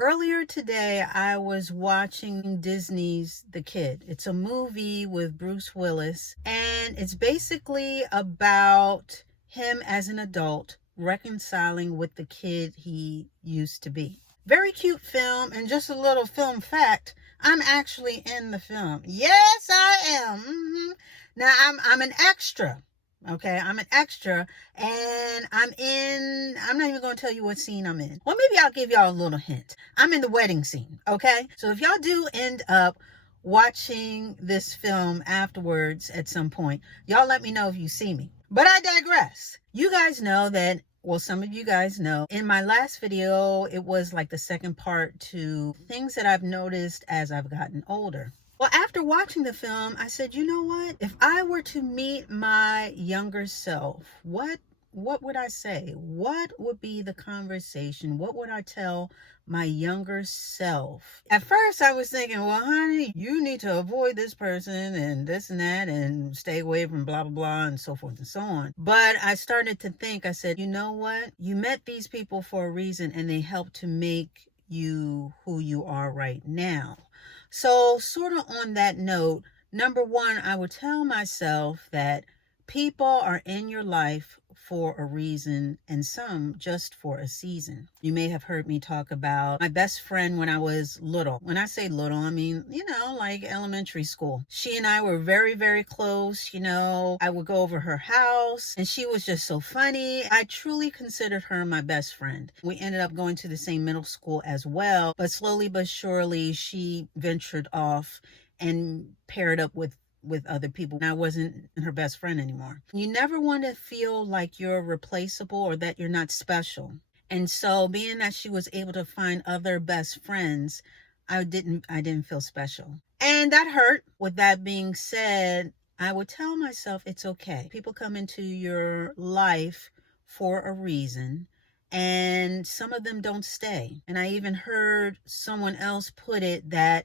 Earlier today, I was watching Disney's The Kid. It's a movie with Bruce Willis, and it's basically about him as an adult reconciling with the kid he used to be. Very cute film, and just a little film fact, I'm actually in the film. Yes, I am. Now, I'm an extra. Okay, I'm an extra, and I'm not even going to tell you what scene I'm in. Well, maybe I'll give y'all a little hint. I'm in the wedding scene, okay? So if y'all do end up watching this film afterwards at some point, y'all let me know if you see me. But I digress. You guys know that, well, some of you guys know, in my last video, it was like the second part to things that I've noticed as I've gotten older. Well, after watching the film, I said, you know what? If I were to meet my younger self, what would I say? What would be the conversation? What would I tell my younger self? At first, I was thinking, well, honey, you need to avoid this person and this and that and stay away from blah, blah, blah, and so forth and so on. But I started to think, I said, you know what? You met these people for a reason, and they helped to make you who you are right now. So, sort of on that note, number one, I would tell myself that people are in your life for a reason, and some just for a season. You may have heard me talk about my best friend when I was little. When I say little, I mean, like elementary school. She and I were very, very close. I would go over her house, and she was just so funny. I truly considered her my best friend. We ended up going to the same middle school as well, but slowly but surely, she ventured off and paired up with other people. I wasn't her best friend anymore. You never want to feel like you're replaceable or that you're not special. And so, being that she was able to find other best friends, I didn't feel special. And that hurt. With that being said, I would tell myself it's okay. People come into your life for a reason, and some of them don't stay. And I even heard someone else put it that,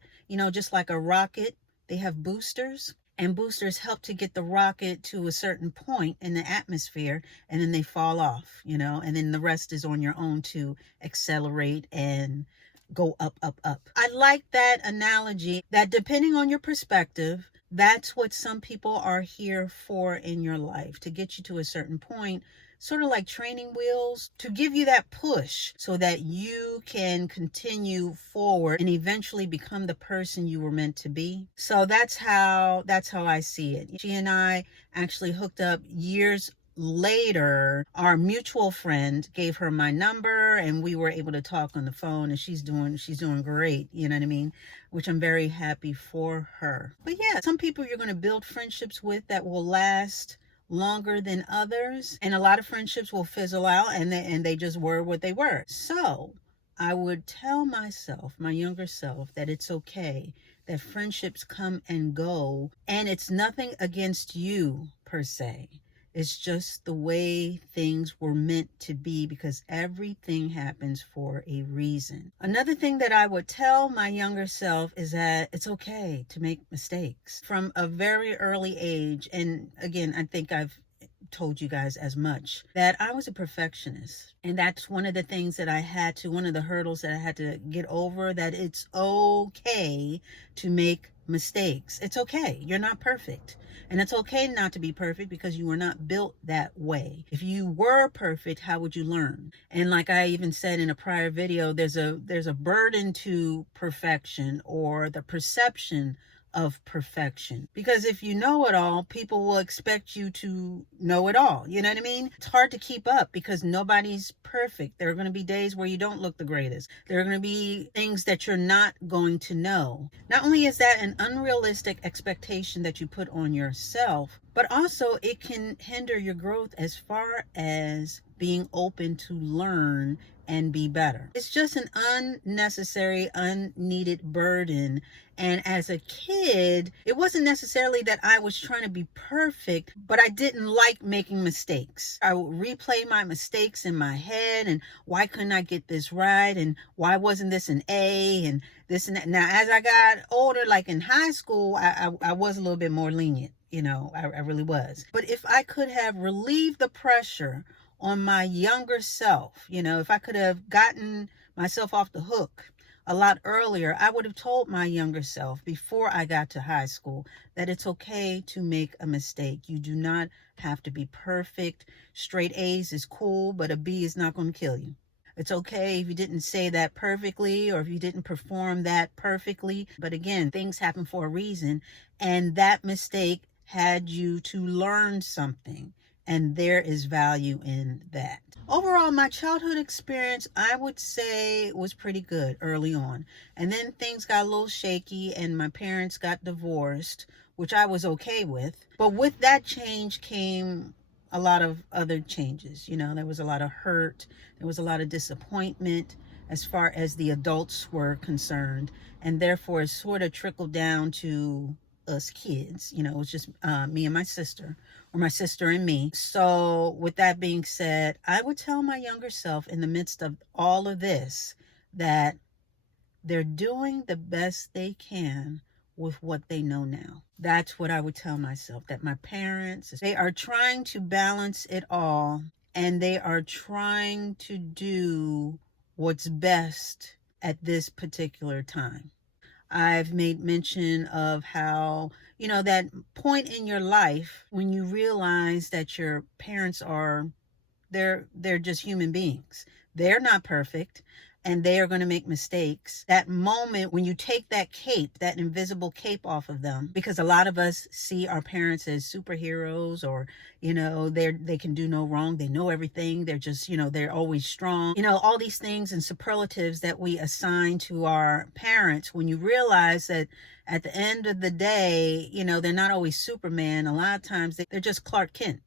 just like a rocket, they have boosters. And boosters help to get the rocket to a certain point in the atmosphere, and then they fall off, and then the rest is on your own to accelerate and go up, up, up. I like that analogy, that depending on your perspective, that's what some people are here for in your life, to get you to a certain point, sort of like training wheels, to give you that push so that you can continue forward and eventually become the person you were meant to be. So that's how I see it. She and I actually hooked up years later. Our mutual friend gave her my number, and we were able to talk on the phone, and she's doing great, you know what I mean? Which I'm very happy for her. But yeah, some people you're going to build friendships with that will last longer than others, and a lot of friendships will fizzle out, and they just were what they were. So I would tell myself, my younger self, that it's okay, that friendships come and go, and it's nothing against you per se. It's just the way things were meant to be, because everything happens for a reason. Another thing that I would tell my younger self is that it's okay to make mistakes from a very early age. And again, I think I've told you guys as much, that I was a perfectionist. And that's one of the things that one of the hurdles that I had to get over, that it's okay to make mistakes. It's okay. You're not perfect. And it's okay not to be perfect, because you were not built that way. If you were perfect, how would you learn? And like I even said in a prior video, there's a burden to perfection, or the perception of perfection. Because if you know it all, people will expect you to know it all. You know what I mean? It's hard to keep up because nobody's perfect. There are going to be days where you don't look the greatest. There are going to be things that you're not going to know. Not only is that an unrealistic expectation that you put on yourself, but also it can hinder your growth as far as being open to learn and be better. It's just an unnecessary, unneeded burden. And as a kid, it wasn't necessarily that I was trying to be perfect, but I didn't like making mistakes. I would replay my mistakes in my head, and why couldn't I get this right? And why wasn't this an A? And this and that. Now, as I got older, like in high school, I was a little bit more lenient. I really was. But if I could have relieved the pressure on my younger self, if I could have gotten myself off the hook a lot earlier, I would have told my younger self before I got to high school that it's okay to make a mistake. You do not have to be perfect. Straight A's is cool, but a B is not going to kill you. It's okay if you didn't say that perfectly or if you didn't perform that perfectly. But again, things happen for a reason. And that mistake had you to learn something. And there is value in that. Overall, my childhood experience, I would say, was pretty good early on. And then things got a little shaky and my parents got divorced, which I was okay with. But with that change came a lot of other changes. You know, there was a lot of hurt. There was a lot of disappointment as far as the adults were concerned. And therefore, it sort of trickled down to us kids. You know, it was just me and my sister, or my sister and me. So with that being said, I would tell my younger self in the midst of all of this that they're doing the best they can with what they know now. That's what I would tell myself, that my parents, they are trying to balance it all and they are trying to do what's best at this particular time. I've made mention of how, you know, that point in your life when you realize that your parents are, they're just human beings. They're not perfect and they are going to make mistakes. That moment when you take that cape, that invisible cape off of them, because a lot of us see our parents as superheroes, or, you know, they can do no wrong. They know everything. They're just, you know, they're always strong. You know, all these things and superlatives that we assign to our parents, when you realize that at the end of the day, you know, they're not always Superman. A lot of times they're just Clark Kent.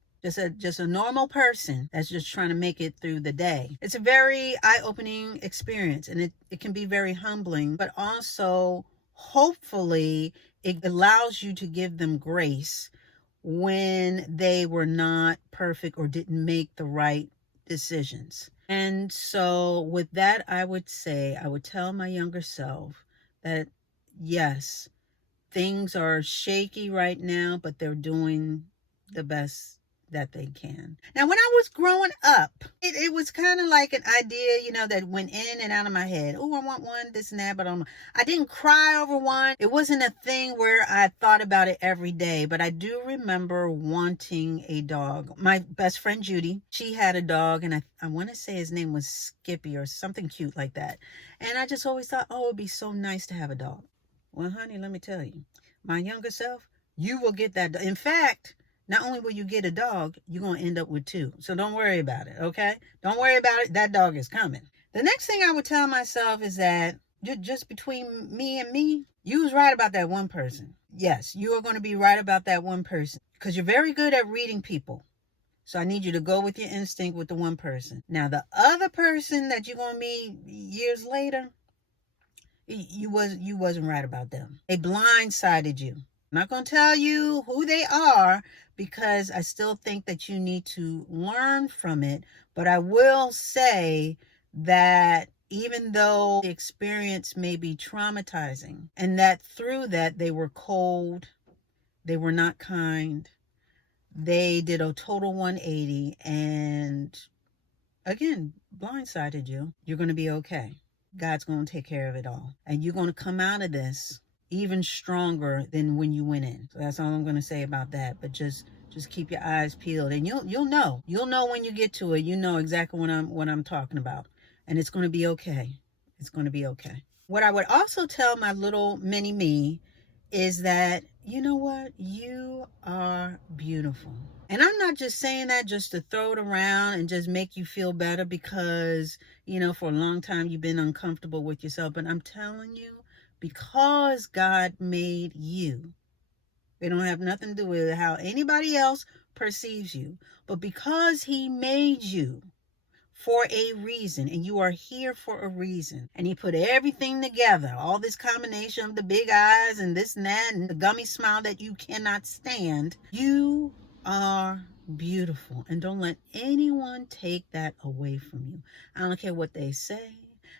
Just a normal person that's just trying to make it through the day. It's a very eye-opening experience, and it can be very humbling, but also hopefully it allows you to give them grace when they were not perfect or didn't make the right decisions. And so with that, I would say, I would tell my younger self that yes, things are shaky right now, but they're doing the best that they can. Now, when I was growing up, it was kind of like an idea, you know, that went in and out of my head. Oh, I want one, this and that, but I didn't cry over one. It wasn't a thing where I thought about it every day, but I do remember wanting a dog. My best friend, Judy, she had a dog, and I want to say his name was Skippy or something cute like that. And I just always thought, oh, it'd be so nice to have a dog. Well, honey, let me tell you, my younger self, you will get that. In fact, not only will you get a dog, you're going to end up with two. So don't worry about it, okay? Don't worry about it. That dog is coming. The next thing I would tell myself is that just between me and me, you was right about that one person. Yes, you are going to be right about that one person because you're very good at reading people. So I need you to go with your instinct with the one person. Now, the other person that you're going to meet years later, you wasn't right about them. They blindsided you. I'm not going to tell you who they are because I still think that you need to learn from it. But I will say that even though the experience may be traumatizing, and that through that they were cold, they were not kind, they did a total 180 and again, blindsided you, you're going to be okay. God's going to take care of it all. And you're going to come out of this even stronger than when you went in. So that's all I'm going to say about that. But just keep your eyes peeled, and you'll know. You'll know when you get to it. You know exactly what I'm talking about. And it's going to be okay. It's going to be okay. What I would also tell my little mini me is that, you know what? You are beautiful. And I'm not just saying that just to throw it around and just make you feel better because, you know, for a long time you've been uncomfortable with yourself. But I'm telling you, because God made you, it don't have nothing to do with how anybody else perceives you. But because he made you for a reason, and you are here for a reason, and he put everything together, all this combination of the big eyes and this and that and the gummy smile that you cannot stand, you are beautiful, and don't let anyone take that away from you. I don't care what they say.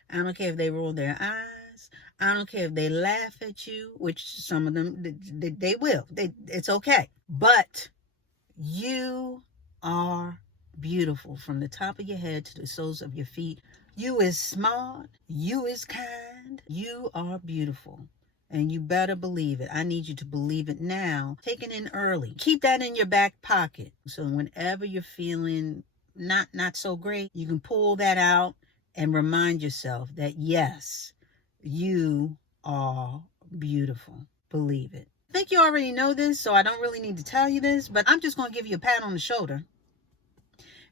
I don't care if they roll their eyes. I don't care if they laugh at you, which some of them they will. It's okay, but you are beautiful from the top of your head to the soles of your feet. You is smart. You is kind. and you are beautiful. And you better believe it. I need you to believe it now. Take it in early. Keep that in your back pocket. So whenever you're feeling not so great, you can pull that out and remind yourself that yes, you are beautiful. Believe it. I think you already know this, so I don't really need to tell you this, but I'm just going to give you a pat on the shoulder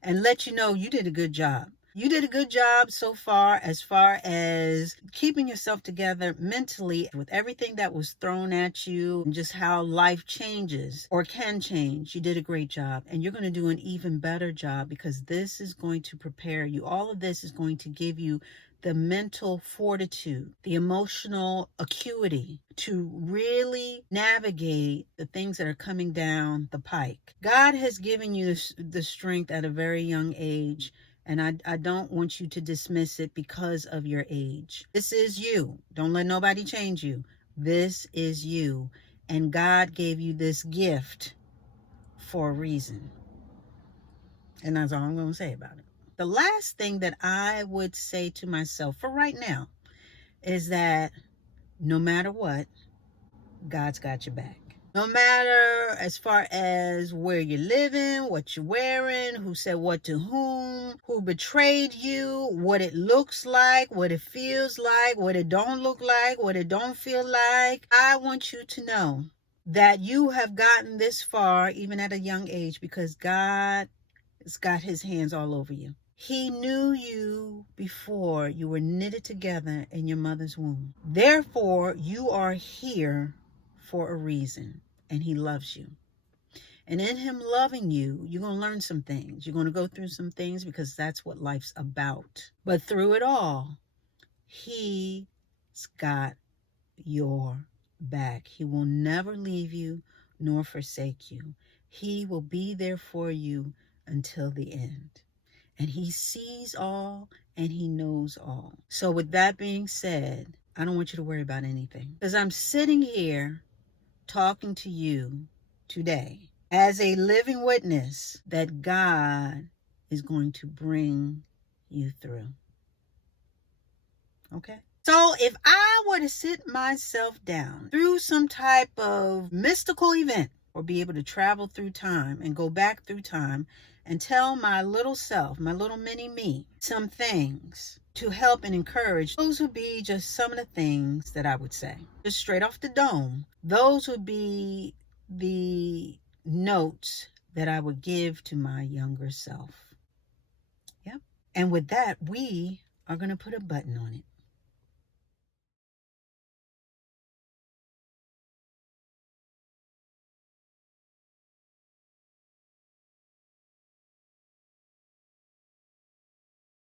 and let you know you did a good job. You did a good job so far as keeping yourself together mentally with everything that was thrown at you and just how life changes or can change. You did a great job, and you're going to do an even better job because this is going to prepare you. All of this is going to give you the mental fortitude, the emotional acuity to really navigate the things that are coming down the pike. God has given you the strength at a very young age, and I don't want you to dismiss it because of your age. This is you. Don't let nobody change you. This is you. And God gave you this gift for a reason. And that's all I'm going to say about it. The last thing that I would say to myself for right now is that no matter what, God's got your back. No matter as far as where you're living, what you're wearing, who said what to whom, who betrayed you, what it looks like, what it feels like, what it don't look like, what it don't feel like. I want you to know that you have gotten this far even at a young age because God has got his hands all over you. He knew you before you were knitted together in your mother's womb. Therefore, you are here for a reason, and he loves you. And in him loving you, you're going to learn some things. You're going to go through some things because that's what life's about. But through it all, he's got your back. He will never leave you nor forsake you. He will be there for you until the end. And he sees all and he knows all. So with that being said, I don't want you to worry about anything. Because I'm sitting here talking to you today as a living witness that God is going to bring you through. Okay? So if I were to sit myself down through some type of mystical event or be able to travel through time and go back through time and tell my little self, my little mini me, some things to help and encourage, those would be just some of the things that I would say. Just straight off the dome, those would be the notes that I would give to my younger self. Yep. And with that, we are going to put a button on it.